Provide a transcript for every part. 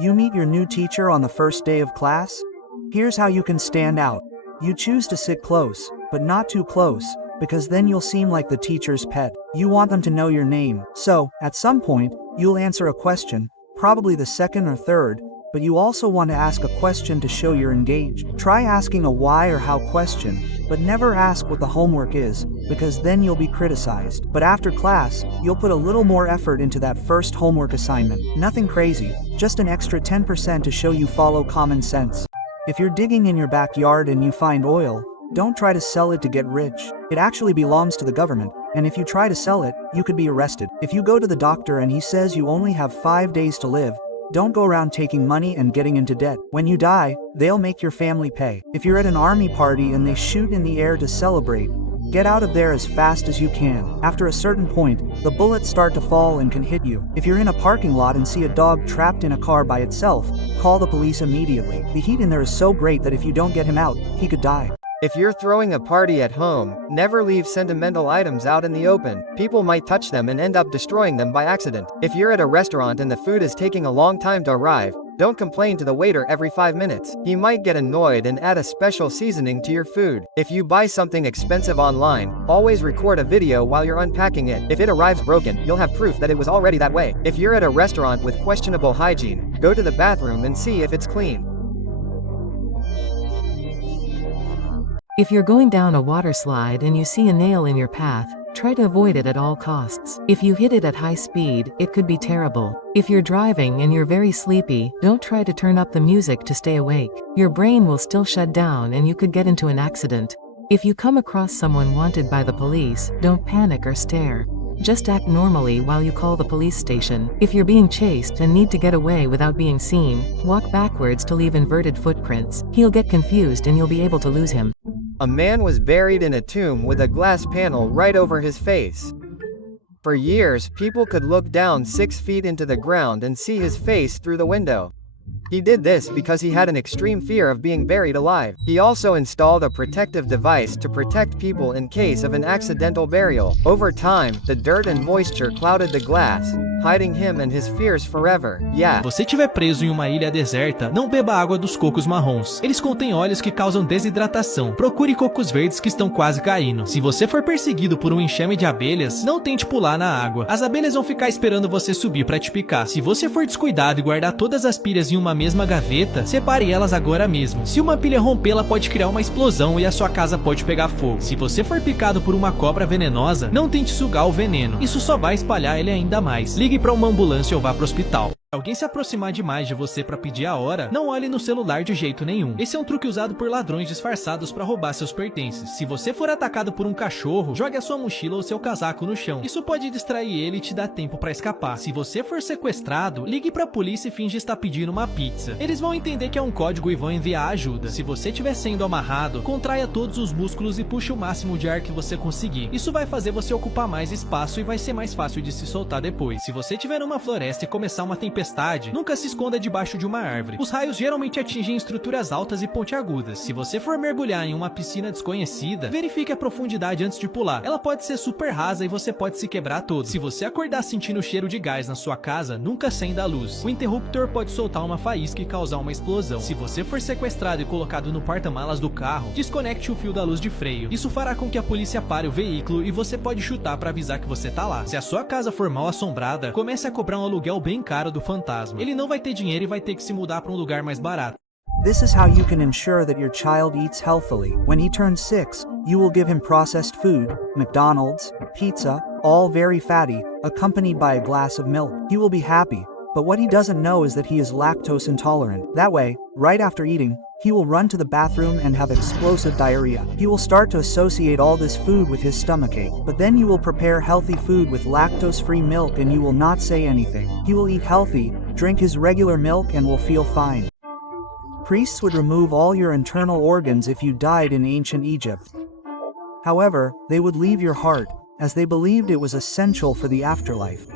You meet your new teacher on the first day of class? Here's how you can stand out. You choose to sit close, but not too close, because then you'll seem like the teacher's pet. You want them to know your name, so, at some point, you'll answer a question, probably the second or third, but you also want to ask a question to show you're engaged. Try asking a why or how question, but never ask what the homework is, because then you'll be criticized. But after class, you'll put a little more effort into that first homework assignment. Nothing crazy, just an extra 10% to show you follow common sense. If you're digging in your backyard and you find oil, don't try to sell it to get rich. It actually belongs to the government, and if you try to sell it, you could be arrested. If you go to the doctor and he says you only have 5 days to live, don't go around taking money and getting into debt. When you die, they'll make your family pay. If you're at an army party and they shoot in the air to celebrate, get out of there as fast as you can. After a certain point, the bullets start to fall and can hit you. If you're in a parking lot and see a dog trapped in a car by itself, call the police immediately. The heat in there is so great that if you don't get him out, he could die. If you're throwing a party at home, never leave sentimental items out in the open. People might touch them and end up destroying them by accident. If you're at a restaurant and the food is taking a long time to arrive, don't complain to the waiter every 5 minutes. He might get annoyed and add a special seasoning to your food. If you buy something expensive online, always record a video while you're unpacking it. If it arrives broken, you'll have proof that it was already that way. If you're at a restaurant with questionable hygiene, go to the bathroom and see if it's clean. If you're going down a water slide and you see a nail in your path, try to avoid it at all costs. If you hit it at high speed, it could be terrible. If you're driving and you're very sleepy, don't try to turn up the music to stay awake. Your brain will still shut down and you could get into an accident. If you come across someone wanted by the police, don't panic or stare. Just act normally while you call the police station. If you're being chased and need to get away without being seen, walk backwards to leave inverted footprints. He'll get confused and you'll be able to lose him. A man was buried in a tomb with a glass panel right over his face. For years, people could look down 6 feet into the ground and see his face through the window. He did this because he had an extreme fear of being buried alive. He also installed a protective device to protect people in case of an accidental burial. Over time, the dirt and moisture clouded the glass, hiding him and his fears forever. Yeah. Se você estiver preso em uma ilha deserta, não beba água dos cocos marrons. Eles contêm óleos que causam desidratação. Procure cocos verdes que estão quase caindo. Se você for perseguido por um enxame de abelhas, não tente pular na água. As abelhas vão ficar esperando você subir para te picar. Se você for descuidado e guardar todas as pilhas em uma mesma gaveta, separe elas agora mesmo. Se uma pilha romper, ela pode criar uma explosão e a sua casa pode pegar fogo. Se você for picado por uma cobra venenosa, não tente sugar o veneno. Isso só vai espalhar ele ainda mais. Ligue para uma ambulância ou vá para o hospital. Se alguém se aproximar demais de você para pedir a hora, não olhe no celular de jeito nenhum. Esse é um truque usado por ladrões disfarçados para roubar seus pertences. Se você for atacado por um cachorro, jogue a sua mochila ou seu casaco no chão. Isso pode distrair ele e te dar tempo para escapar. Se você for sequestrado, ligue para a polícia e finge estar pedindo uma pizza. Eles vão entender que é um código e vão enviar ajuda. Se você estiver sendo amarrado, contraia todos os músculos e puxe o máximo de ar que você conseguir. Isso vai fazer você ocupar mais espaço e vai ser mais fácil de se soltar depois. Se você estiver numa floresta e começar uma tempestade, nunca se esconda debaixo de uma árvore. Os raios geralmente atingem estruturas altas e pontiagudas. Se você for mergulhar em uma piscina desconhecida, verifique a profundidade antes de pular. Ela pode ser super rasa e você pode se quebrar todo. Se você acordar sentindo cheiro de gás na sua casa, nunca acenda a luz. O interruptor pode soltar uma faísca e causar uma explosão. Se você for sequestrado e colocado no porta-malas do carro, desconecte o fio da luz de freio. Isso fará com que a polícia pare o veículo e você pode chutar para avisar que você tá lá. Se a sua casa for mal assombrada, comece a cobrar um aluguel bem caro do fantasma. Ele não vai ter dinheiro e vai ter que se mudar para um lugar mais barato. This is how you can ensure that your child eats healthily. When he turns 6, you will give him processed food, McDonald's, pizza, all very fatty, accompanied by a glass of milk. He will be happy, but what he doesn't know is that he is lactose intolerant. That way, right after eating, he will run to the bathroom and have explosive diarrhea. He will start to associate all this food with his stomachache. But then you will prepare healthy food with lactose-free milk and you will not say anything. He will eat healthy, drink his regular milk and will feel fine. Priests would remove all your internal organs if you died in ancient Egypt. However, they would leave your heart, as they believed it was essential for the afterlife.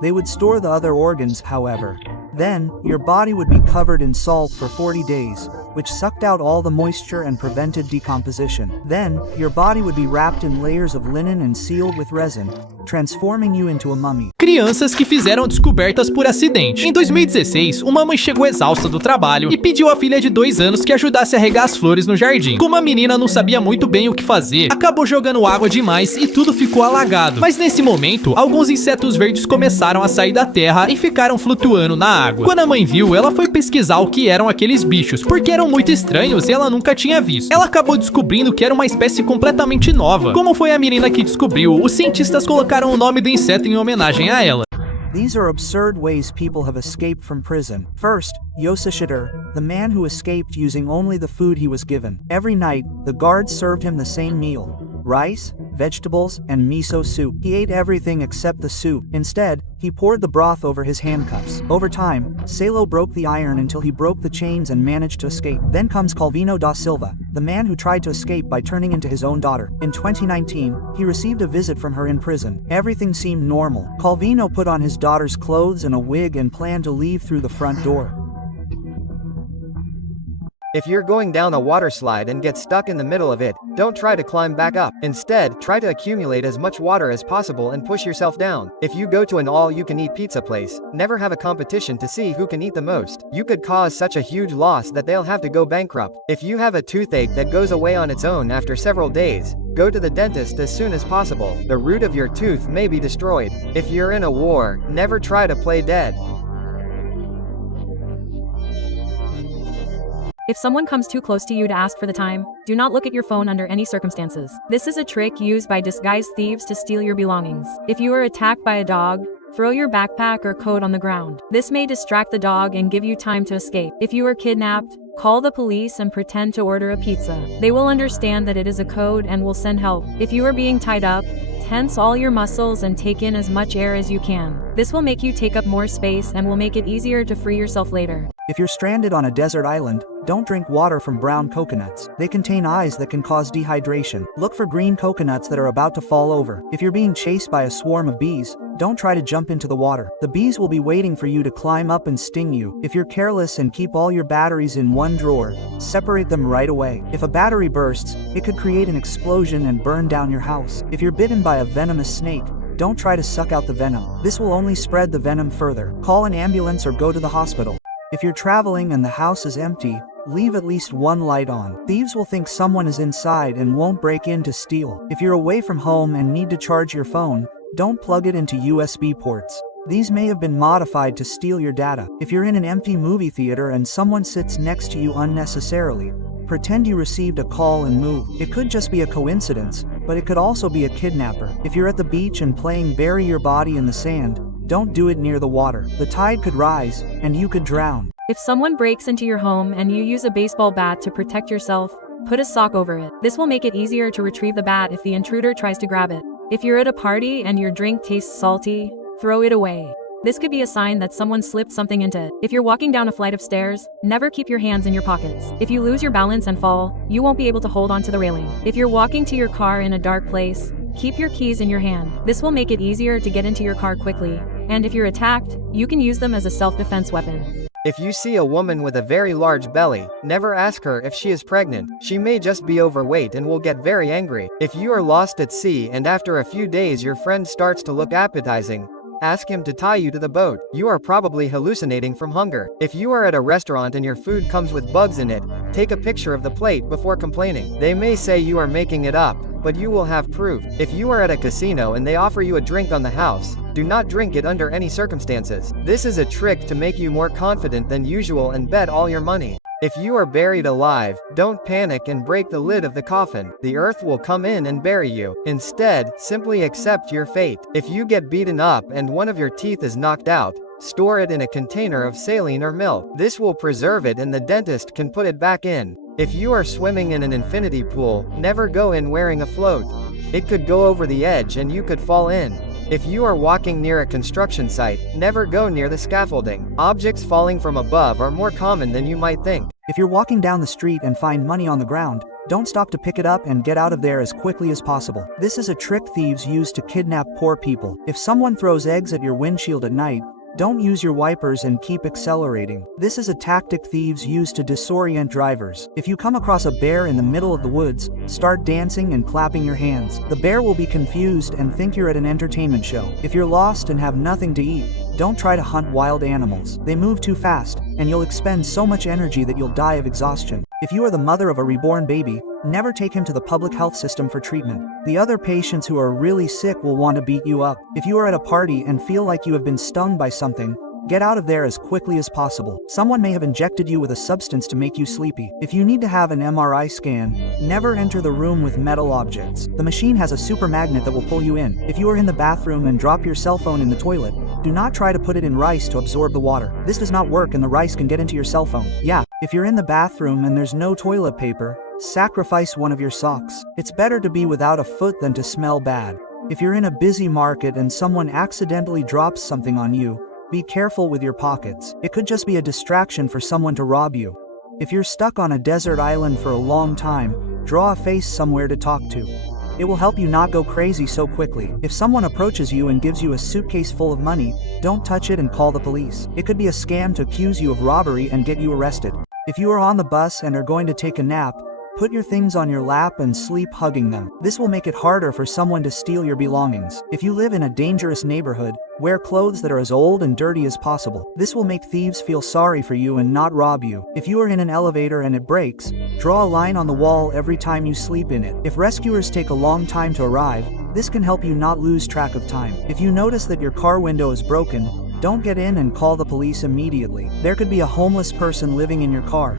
They would store the other organs, however. Then, your body would be covered in salt for 40 days, which sucked out all the moisture and prevented decomposition. Then, your body would be wrapped in layers of linen and sealed with resin, transforming you into a mummy. Crianças que fizeram descobertas por acidente. Em 2016, uma mãe chegou exausta do trabalho e pediu à filha de 2 anos que ajudasse a regar as flores no jardim. Como a menina não sabia muito bem o que fazer, acabou jogando água demais e tudo ficou alagado. Mas nesse momento, alguns insetos verdes começaram a sair da terra e ficaram flutuando na água. Quando a mãe viu, ela foi pesquisar o que eram aqueles bichos, porque eram muito estranhos e ela nunca tinha visto. Ela acabou descobrindo que era uma espécie completamente nova. Como foi a menina que descobriu, os cientistas colocaram o nome do inseto em homenagem a ela. These are absurd ways people have escaped from prison. First, Yosishiter, the man who escaped using only the food he was given. Every night, the guards served him the same meal: rice, vegetables, and miso soup. He ate everything except the soup. Instead, he poured the broth over his handcuffs. Over time, Salo broke the iron until he broke the chains and managed to escape. Then comes Calvino da Silva, the man who tried to escape by turning into his own daughter. In 2019, he received a visit from her in prison. Everything seemed normal. Calvino put on his daughter's clothes and a wig and planned to leave through the front door. If you're going down a water slide and get stuck in the middle of it, don't try to climb back up. Instead, try to accumulate as much water as possible and push yourself down. If you go to an all-you-can-eat pizza place, never have a competition to see who can eat the most. You could cause such a huge loss that they'll have to go bankrupt. If you have a toothache that goes away on its own after several days, go to the dentist as soon as possible. The root of your tooth may be destroyed. If you're in a war, never try to play dead. If someone comes too close to you to ask for the time, do not look at your phone under any circumstances. This is a trick used by disguised thieves to steal your belongings. If you are attacked by a dog, throw your backpack or coat on the ground. This may distract the dog and give you time to escape. If you are kidnapped, call the police and pretend to order a pizza. They will understand that it is a code and will send help. If you are being tied up, tense all your muscles and take in as much air as you can. This will make you take up more space and will make it easier to free yourself later. If you're stranded on a desert island, don't drink water from brown coconuts. They contain eyes that can cause dehydration. Look for green coconuts that are about to fall over. If you're being chased by a swarm of bees, don't try to jump into the water. The bees will be waiting for you to climb up and sting you. If you're careless and keep all your batteries in one drawer, separate them right away. If a battery bursts, it could create an explosion and burn down your house. If you're bitten by a venomous snake, don't try to suck out the venom. This will only spread the venom further. Call an ambulance or go to the hospital. If you're traveling and the house is empty, leave at least one light on. Thieves will think someone is inside and won't break in to steal. If you're away from home and need to charge your phone, don't plug it into USB ports. These may have been modified to steal your data. If you're in an empty movie theater and someone sits next to you unnecessarily, pretend you received a call and move. It could just be a coincidence, but it could also be a kidnapper. If you're at the beach and playing bury your body in the sand, don't do it near the water. The tide could rise, and you could drown. If someone breaks into your home and you use a baseball bat to protect yourself, put a sock over it. This will make it easier to retrieve the bat if the intruder tries to grab it. If you're at a party and your drink tastes salty, throw it away. This could be a sign that someone slipped something into it. If you're walking down a flight of stairs, never keep your hands in your pockets. If you lose your balance and fall, you won't be able to hold onto the railing. If you're walking to your car in a dark place, keep your keys in your hand. This will make it easier to get into your car quickly. And if you're attacked, you can use them as a self-defense weapon. If you see a woman with a very large belly, never ask her if she is pregnant. She may just be overweight and will get very angry. If you are lost at sea and after a few days your friend starts to look appetizing, ask him to tie you to the boat. You are probably hallucinating from hunger. If you are at a restaurant and your food comes with bugs in it, take a picture of the plate before complaining. They may say you are making it up, but you will have proof. If you are at a casino and they offer you a drink on the house, do not drink it under any circumstances. This is a trick to make you more confident than usual and bet all your money. If you are buried alive, don't panic and break the lid of the coffin. The earth will come in and bury you. Instead, simply accept your fate. If you get beaten up and one of your teeth is knocked out, store it in a container of saline or milk. This will preserve it and the dentist can put it back in. If you are swimming in an infinity pool, never go in wearing a float. It could go over the edge and you could fall in. If you are walking near a construction site, never go near the scaffolding. Objects falling from above are more common than you might think. If you're walking down the street and find money on the ground, don't stop to pick it up and get out of there as quickly as possible. This is a trick thieves use to kidnap poor people. If someone throws eggs at your windshield at night, Don't use your wipers and keep accelerating. This is a tactic thieves use to disorient drivers. If you come across a bear in the middle of the woods, start dancing and clapping your hands. The bear will be confused and think you're at an entertainment show. If you're lost and have nothing to eat, don't try to hunt wild animals. They move too fast, and you'll expend so much energy that you'll die of exhaustion. If you are the mother of a reborn baby, never take him to the public health system for treatment. The other patients who are really sick will want to beat you up. If you are at a party and feel like you have been stung by something, get out of there as quickly as possible. Someone may have injected you with a substance to make you sleepy. If you need to have an MRI scan, never enter the room with metal objects. The machine has a super magnet that will pull you in. If you are in the bathroom and drop your cell phone in the toilet, do not try to put it in rice to absorb the water. This does not work and the rice can get into your cell phone. Yeah, if you're in the bathroom and there's no toilet paper, sacrifice one of your socks. It's better to be without a foot than to smell bad. If you're in a busy market and someone accidentally drops something on you, be careful with your pockets. It could just be a distraction for someone to rob you. If you're stuck on a desert island for a long time, draw a face somewhere to talk to. It will help you not go crazy so quickly. If someone approaches you and gives you a suitcase full of money, don't touch it and call the police. It could be a scam to accuse you of robbery and get you arrested. If you are on the bus and are going to take a nap, put your things on your lap and sleep hugging them. This will make it harder for someone to steal your belongings. If you live in a dangerous neighborhood, wear clothes that are as old and dirty as possible. This will make thieves feel sorry for you and not rob you. If you are in an elevator and it breaks, draw a line on the wall every time you sleep in it. If rescuers take a long time to arrive, this can help you not lose track of time. If you notice that your car window is broken, don't get in and call the police immediately. There could be a homeless person living in your car.